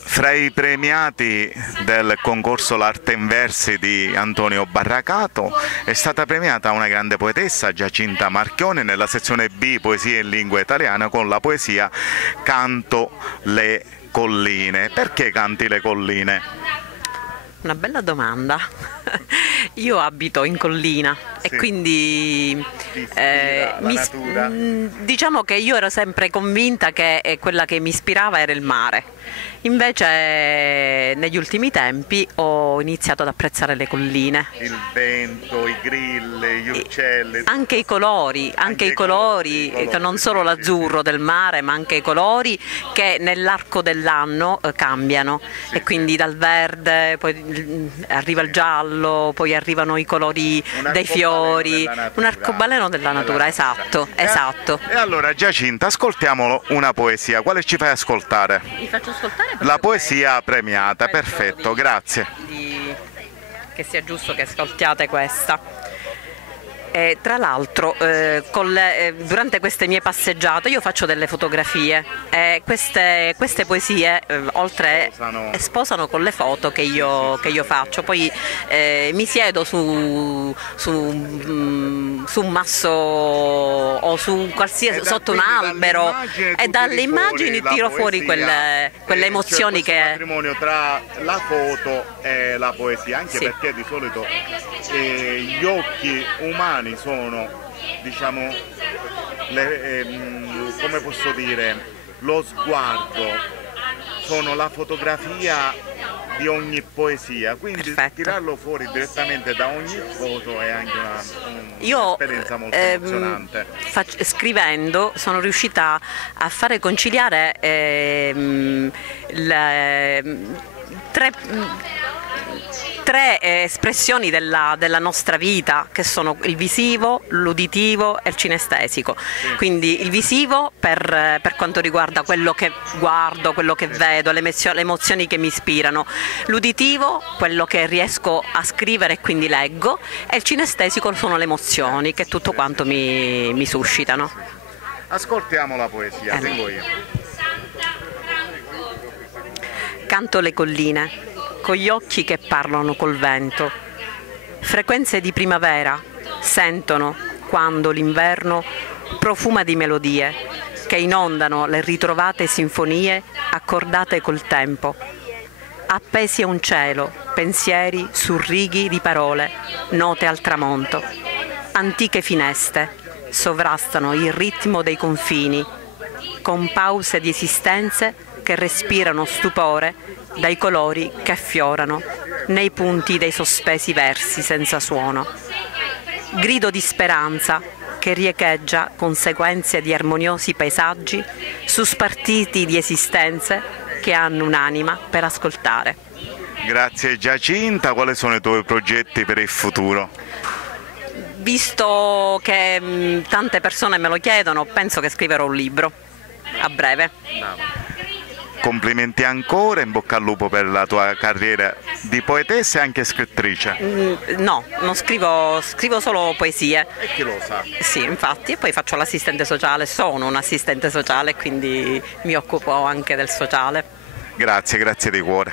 Fra i premiati del concorso L'Arte in Versi di Antonio Barracato è stata premiata una grande poetessa, Giacinta Marchione, nella sezione B, Poesie in lingua italiana, con la poesia Canto le colline. Perché canti le colline? Una bella domanda. Io abito in collina e quindi diciamo che io ero sempre convinta che quella che mi ispirava era il mare. Invece negli ultimi tempi ho iniziato ad apprezzare le colline. Il vento, i grilli, gli uccelli. Anche i colori, che non solo l'azzurro del mare, ma anche i colori che nell'arco dell'anno cambiano. E quindi dal verde, poi arriva il giallo, poi arrivano i colori dei fiori, un arcobaleno della natura, esatto. E allora Giacinta, ascoltiamolo una poesia, quale ci fai ascoltare? Vi faccio ascoltare La poesia premiata, perfetto, grazie. Che sia giusto che ascoltiate questa. Tra l'altro durante queste mie passeggiate io faccio delle fotografie e queste poesie oltre sposano con le foto che io faccio, poi mi siedo su un masso o su qualsiasi, sotto un albero e dalle immagini tiro fuori quelle emozioni che... matrimonio tra la foto e la poesia, anche perché di solito gli occhi umani sono, diciamo, come posso dire, lo sguardo, sono la fotografia di ogni poesia, quindi tirarlo fuori direttamente da ogni foto è anche un'esperienza molto emozionante. Scrivendo sono riuscita a fare conciliare tre espressioni della nostra vita, che sono il visivo, l'uditivo e il cinestesico. Quindi il visivo per quanto riguarda quello che guardo, quello che vedo, le emozioni che mi ispirano, l'uditivo quello che riesco a scrivere e quindi leggo, e il cinestesico sono le emozioni che tutto quanto mi suscitano. Ascoltiamo la poesia, seguo io. Canto le colline, con gli occhi che parlano col vento. Frequenze di primavera sentono quando l'inverno profuma di melodie che inondano le ritrovate sinfonie accordate col tempo. Appesi a un cielo, pensieri su righi di parole, note al tramonto. Antiche finestre sovrastano il ritmo dei confini, con pause di esistenze che respirano stupore dai colori che affiorano nei punti dei sospesi versi senza suono. Grido di speranza che riecheggia conseguenze di armoniosi paesaggi su spartiti di esistenze che hanno un'anima per ascoltare. Grazie Giacinta, quali sono i tuoi progetti per il futuro? Visto che tante persone me lo chiedono, penso che scriverò un libro a breve. Complimenti ancora, in bocca al lupo per la tua carriera di poetessa e anche scrittrice. No, non scrivo solo poesie. E chi lo sa? Sì, infatti, e poi faccio l'assistente sociale, sono un assistente sociale, quindi mi occupo anche del sociale. Grazie, grazie di cuore.